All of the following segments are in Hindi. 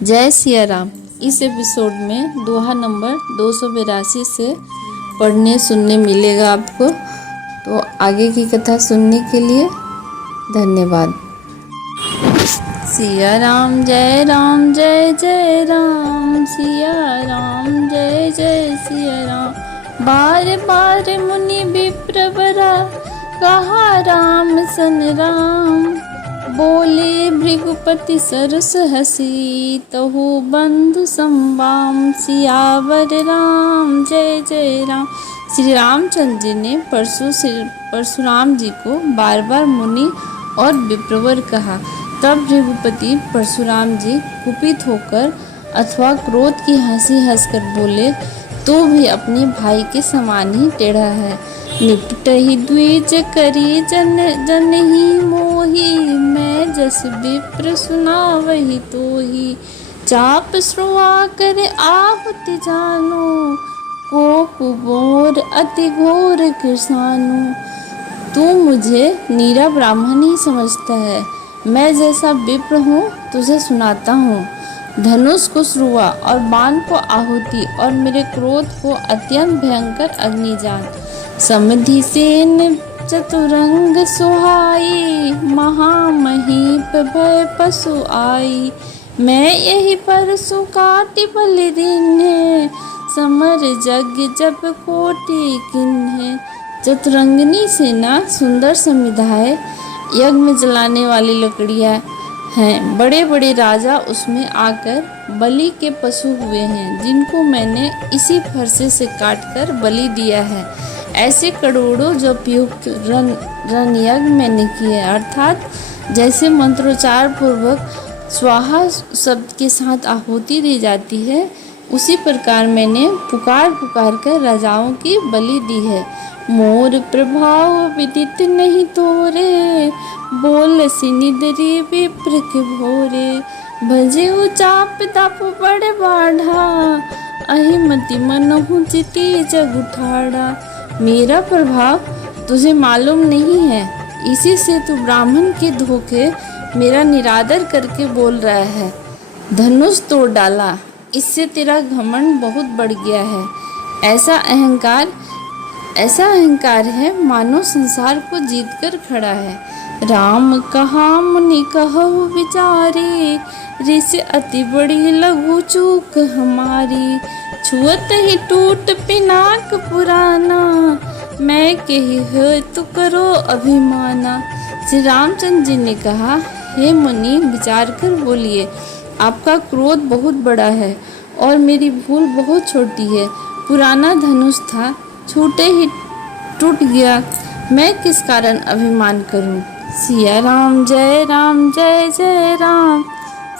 जय सिया राम। इस एपिसोड में दोहा नंबर 282 से पढ़ने सुनने मिलेगा आपको। तो आगे की कथा सुनने के लिए धन्यवाद। सिया राम जय राम जय जय राम, सिया राम जय जय सिया राम। बार बार मुनि विप्रवरा, कहा राम सन राम। बोले भृगुपति सरस हसी, तहु बंधु संवाम। सियावर राम जय जय राम। श्री रामचंद्र जी ने परशुराम जी को बार बार मुनि और विप्रवर कहा। तब भृगुपति परशुराम जी कुपित होकर अथवा क्रोध की हंसी हंसकर बोले, तो भी अपने भाई के समान ही टेढ़ा है। निपट ही द्विज करी जन जन ही मोही, मैं जस विप्र सुना वही तो ही। चाप श्रुआ करे आहुति जानो, को कुबोर अति घोर कृसानु। तू मुझे नीरा ब्राह्मण ही समझता है, मैं जैसा विप्र हूँ तुझे सुनाता हूँ। धनुष को श्रुआ और बाण को आहुति, और मेरे क्रोध को अत्यंत भयंकर अग्निजान। समधि सेन चतुरंग सुहाई, महामहीप भय पशु आई। मैं यही परसु काटि बलि दीन्हे, समर यज्ञ जब कोटि किन्हे। चतुरंगनी सेना सुंदर समिधाए, यज्ञ में जलाने वाली लकड़ियाँ हैं। बड़े बड़े राजा उसमें आकर बलि के पशु हुए हैं, जिनको मैंने इसी फरसे से काटकर बलि दिया है। ऐसे करोड़ों जपयुक्त रण यज्ञ मैंने किए, अर्थात जैसे मंत्रोच्चार पूर्वक स्वाहा शब्द के साथ आहुति दी जाती है, उसी प्रकार मैंने पुकार पुकार कर राजाओं की बलि दी है। मोर प्रभाव विदित नहीं तोरे, बोल सिनिदरी विप्र के भोरे। भजे चाप ताप बड़ बाढ़ा, अहिमति मनहु चिति जग उठाड़ा। मेरा प्रभाव तुझे मालूम नहीं है, इसी से तू ब्राह्मण के धोखे मेरा निरादर करके बोल रहा है। धनुष तोड़ डाला, इससे तेरा घमंड बहुत बढ़ गया है। ऐसा अहंकार है मानो संसार को जीत कर खड़ा है। राम कहा मुनि कहु विचारी, रिस अति बड़ी लघु चूक हमारी। छुअत ही टूट पिनाक पुराना, मैं कही है तो करो अभिमाना। श्री रामचंद्र जी ने कहा, हे मुनि विचार कर बोलिए, आपका क्रोध बहुत बड़ा है और मेरी भूल बहुत छोटी है। पुराना धनुष था, छूटे ही टूट गया, मैं किस कारण अभिमान करूं। सिया राम जय राम जय जय राम,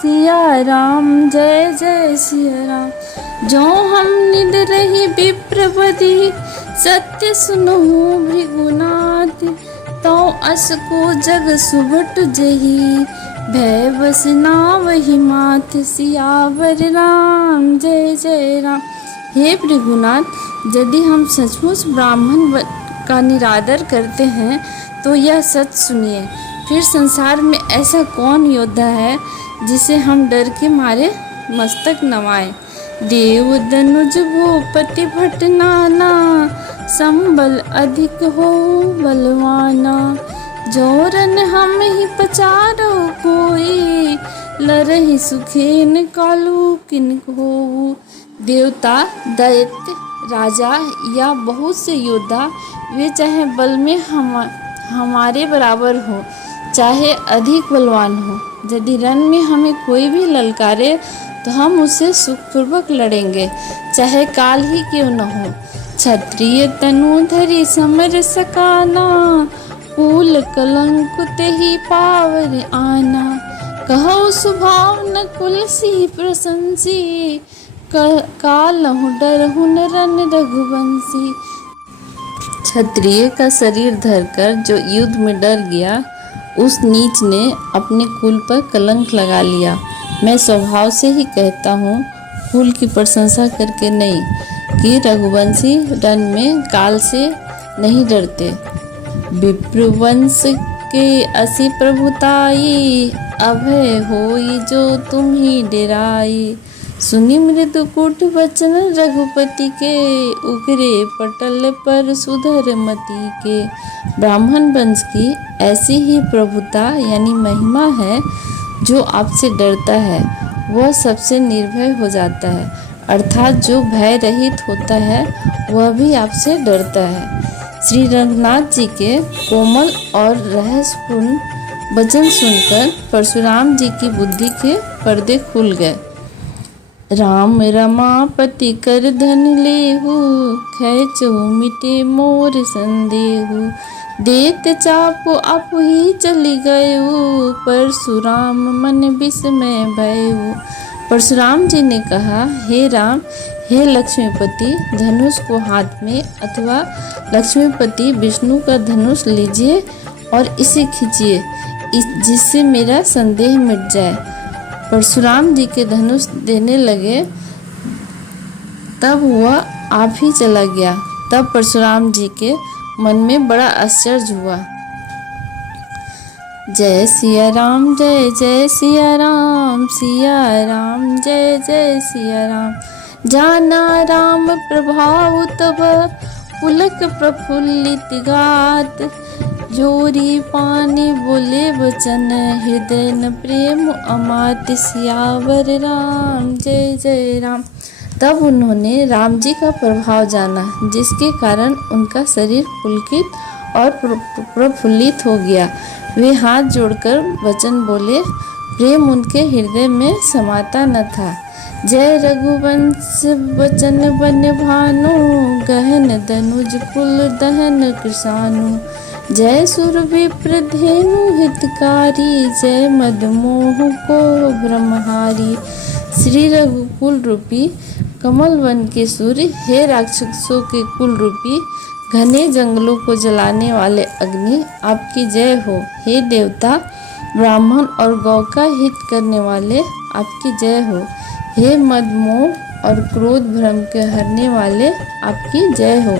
सिया राम जय जय सिया राम। जो हम निद रही विप्रवदी, सत्य सुनहु भृगुनाथ। तो अस को जग सुभट जही, भय बस नावहि माथ। सियावर राम जय जय राम। हे भृगुनाथ, यदि हम सचमुच ब्राह्मण का निरादर करते हैं तो यह सच सुनिए। फिर संसार में ऐसा कौन योद्धा है जिसे हम डर के मारे मस्तक नवाएं। देव दनुज भूपति भट नाना, संबल अधिक हो बलवाना। जोरन हम ही पचारो कोई, लरहि सुखेन कालू किन को। देवता, दैत्य, राजा या बहुत से योद्धा, वे चाहे बल में हमारे बराबर हो, चाहे अधिक बलवान हो, यदि रण में हमें कोई भी ललकारे तो हम उससे सुखपूर्वक लड़ेंगे, चाहे काल ही क्यों न हो। क्षत्रिय तनु धरि समर सकाना, कुल कलंक तेहि पावर आना। कहो सुभाव न कुल सी प्रशंसी, कालहु डरहु नरन रघुवंशी। क्षत्रिय का शरीर धरकर जो युद्ध में डर गया, उस नीच ने अपने कुल पर कलंक लगा लिया। मैं स्वभाव से ही कहता हूँ, कुल की प्रशंसा करके नहीं, कि रघुवंशी रण में काल से नहीं डरते। विप्रवंश के असी प्रभुताई, अभय होई जो तुम्ही डेराई। सुनी मृदुकूट वचन रघुपति के, उगरे पटल पर सुधर मति के। ब्राह्मण वंश की ऐसी ही प्रभुता यानी महिमा है, जो आपसे डरता है वह सबसे निर्भय हो जाता है, अर्थात जो भय रहित होता है वह भी आपसे डरता है। श्री रंगनाथ जी के कोमल और रहस्यपूर्ण वचन सुनकर परशुराम जी की बुद्धि के पर्दे खुल गए। राम रमापति कर धन लेहु, खैचहु मिटे मोर संदेहु। देत चाप आप ही चली गयु, परशुराम मन विस्मय भयउ। परशुराम जी ने कहा, हे राम, हे लक्ष्मीपति, धनुष को हाथ में अथवा लक्ष्मीपति विष्णु का धनुष लीजिए और इसे खींचिए, जिससे मेरा संदेह मिट जाए। परशुराम जी के धनुष देने लगे, तब वह आप ही चला गया। तब परशुराम जी के मन में बड़ा आश्चर्य हुआ। जय सिया राम, जय जय सिया राम, सिया राम जय जय सिया राम। जाना राम प्रभाव तब, पुलक प्रफुल्लित गात। जोरी पानी बोले वचन, हृदय न प्रेम अमात। सियावर राम जय जय राम। तब उन्होंने राम जी का प्रभाव जाना, जिसके कारण उनका शरीर पुलकित और प्रफुल्लित हो गया। वे हाथ जोड़कर वचन बोले, प्रेम उनके हृदय में समाता न था। जय रघुवंश वचन बन भानु, गहन धनुज कुल दहन कृषानु। जय सुर विप्र धेनु हितकारी, जय मदमोह को ब्रह्महारी। श्री रघुकुल रूपी कमल वन के सूर्य, हे राक्षसों के कुल रूपी घने जंगलों को जलाने वाले अग्नि, आपकी जय हो। हे देवता, ब्राह्मण और गौ का हित करने वाले, आपकी जय हो। हे मदमोह और क्रोध भ्रम के हरने वाले, आपकी जय हो।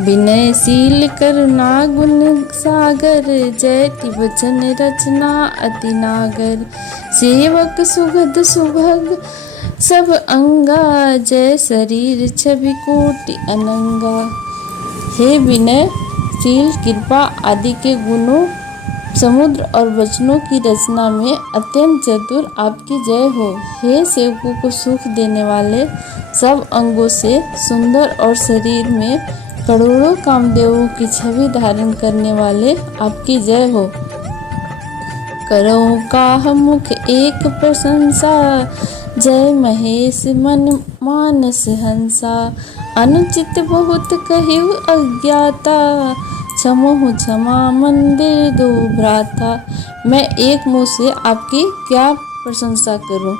विनयशील करुणा गुण सागर, जय वचन रचना अति नागर। सेवक सुगध सुभग सब अंगा, जय शरीर छवि कोटि अनंगा। हे विनयशील, कृपा आदि के गुणों, समुद्र और वचनों की रचना में अत्यंत चतुर, आपकी जय हो। हे सेवकों को सुख देने वाले, सब अंगों से सुंदर और शरीर में करोड़ों कामदेवों की छवि धारण करने वाले, आपकी जय हो। करो काह मुख एक प्रशंसा, जय महेश मन मानस हंसा। अनुचित बहुत कहिउ अज्ञाता, क्षमोहु क्षमा मंदिर दो भ्राता। मैं एक मुँह से आपकी क्या प्रशंसा करूं।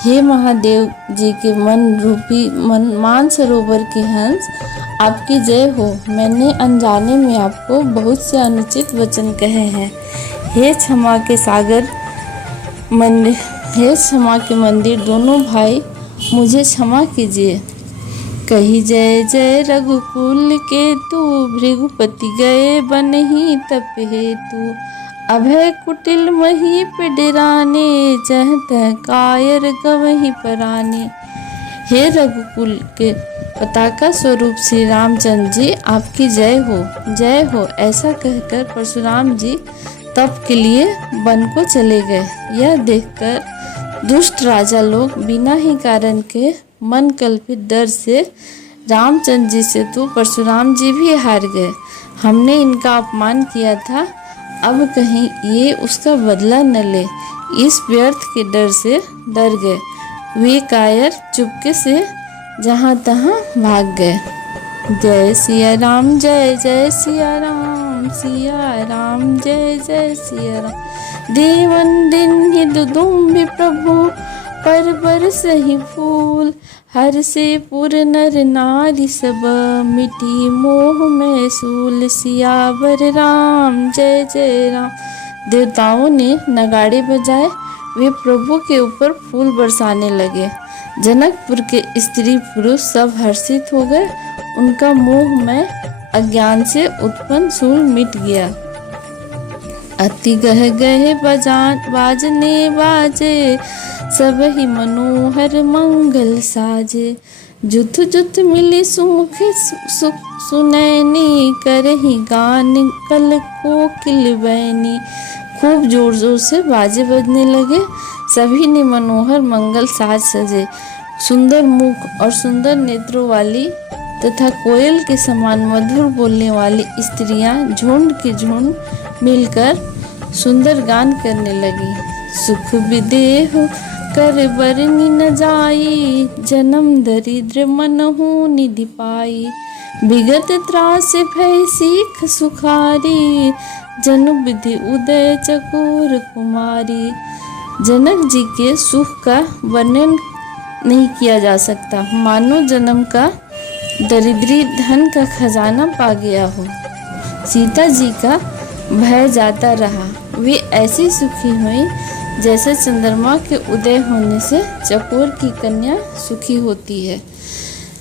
हे महादेव जी के मन रूपी मानसरोवर के हंस, आपकी जय हो। मैंने अनजाने में आपको बहुत से अनुचित वचन कहे हैं। हे क्षमा के सागर मंदिर, हे क्षमा के मंदिर दोनों भाई, मुझे क्षमा कीजिए। कही जय जय रघुकुल के तू, भृगुपति गए बन ही तप हेतु। अभय कुटिल महीप डेराने, जह तह कायर गवहीं पराने। हे रघुकुल के पताका स्वरूप श्री रामचंद्र जी, आपकी जय हो, जय हो। ऐसा कहकर परशुराम जी तप के लिए वन को चले गए। यह देखकर दुष्ट राजा लोग बिना ही कारण के मन कल्पित डर से रामचंद्र जी से तो परशुराम जी भी हार गए। हमने इनका अपमान किया था, अब कहीं ये उसका बदला न ले, इस व्यर्थ के डर से डर गए। वे कायर चुपके से जहाँ तहाँ भाग गए। जय सिया राम, जय जय सिया राम, सिया राम जय जय सिया राम। देवन दिन हित दुम्बि प्रभु, पर बरसहि फूल। हर से पुर नर नारी सब, मिटी मोह में सूल। सियावर राम जय जय राम। देवताओं ने नगाड़े बजाए, वे प्रभु के ऊपर फूल बरसाने लगे। जनकपुर के स्त्री पुरुष सब हर्षित हो गए, उनका मोह में अज्ञान से उत्पन्न शूल मिट गया। अति गह गह बाजने बाजे, सब ही मनोहर मंगल साजे। जुत जुत मिली सुमुखी सुनैनी, करही गान कल कोकिल बैनी। खूब जोर जोर से बाजे बजने लगे, सभी ने मनोहर मंगल साज सजे। सुंदर मुख और सुंदर नेत्रों वाली तथा कोयल के समान मधुर बोलने वाली स्त्रियां झुंड के झुंड मिलकर सुंदर गान करने लगी। सुख विदेह कर बरनी न जाई, जन्म दरिद्र मनहु निधि पाई। विगत त्रास भय सीख सुखारी, जनु विधि उदय चकोर कुमारी। जनक जी के सुख का वर्णन नहीं किया जा सकता, मानो जन्म का दरिद्री धन का खजाना पा गया हो। सीता जी का भय जाता रहा, वे ऐसी सुखी हुई जैसे चंद्रमा के उदय होने से चकोर की कन्या सुखी होती है।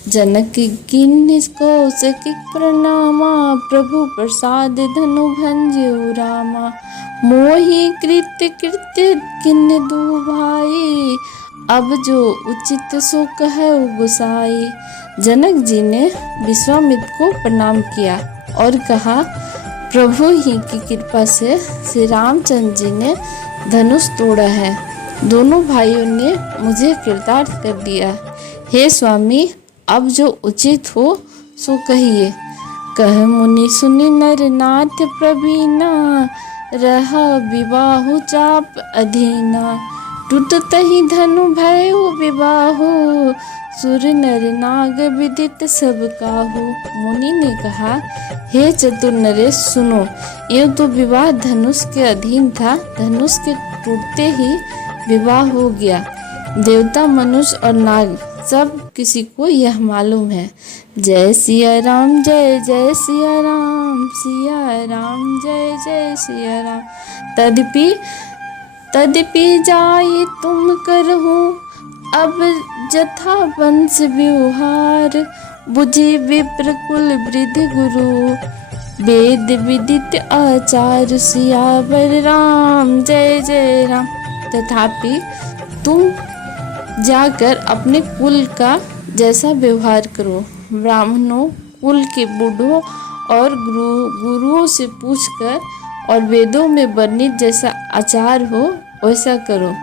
जनक किन्हि कौशिक प्रणामा, प्रभु प्रसाद धनु भंजऊ रामा। मोहि कृत्य कृत्य किन्हि दू भाई, अब जो उचित सो कहऊ गुसाई। जनक जी ने विश्वामित्र को प्रणाम किया और कहा, प्रभु ही की कृपा से श्री रामचंद्र जी ने धनुष तोड़ा है। दोनों भाइयों ने मुझे कृतार्थ कर दिया। हे स्वामी, अब जो उचित हो सो कहिए। कह मुनि सुनि नर नाथ प्रवीणा, रह विवाहु चाप अधीना। टूटतहि धनु भयउ विवाहु, सुर नर नाग विदित सब काहू। मुनि ने कहा, हे चतुर नरेश सुनो, यूं तो विवाह धनुष के अधीन था, धनुष के टूटते ही विवाह हो गया। देवता, मनुष्य और नाग सब किसी को यह मालूम है। जय सिया राम, जय जय सिया राम, सिया राम जय जय सिया राम। तदपि जाई तुम करहूँ, अब जथा वंश व्यवहार। बुझि विप्र कुल वृद्धि गुरु, वेद विदित आचार। सियावर राम जय जय राम। तथापि तुम जाकर अपने कुल का जैसा व्यवहार करो, ब्राह्मणों, कुल के बूढ़ों और गुरुओं से पूछकर, और वेदों में वर्णित जैसा आचार हो वैसा करो।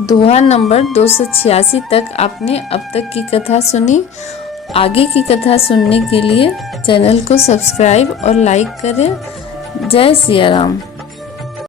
दोहा नंबर 286 तक आपने अब तक की कथा सुनी। आगे की कथा सुनने के लिए चैनल को सब्सक्राइब और लाइक करें। जय सिया राम।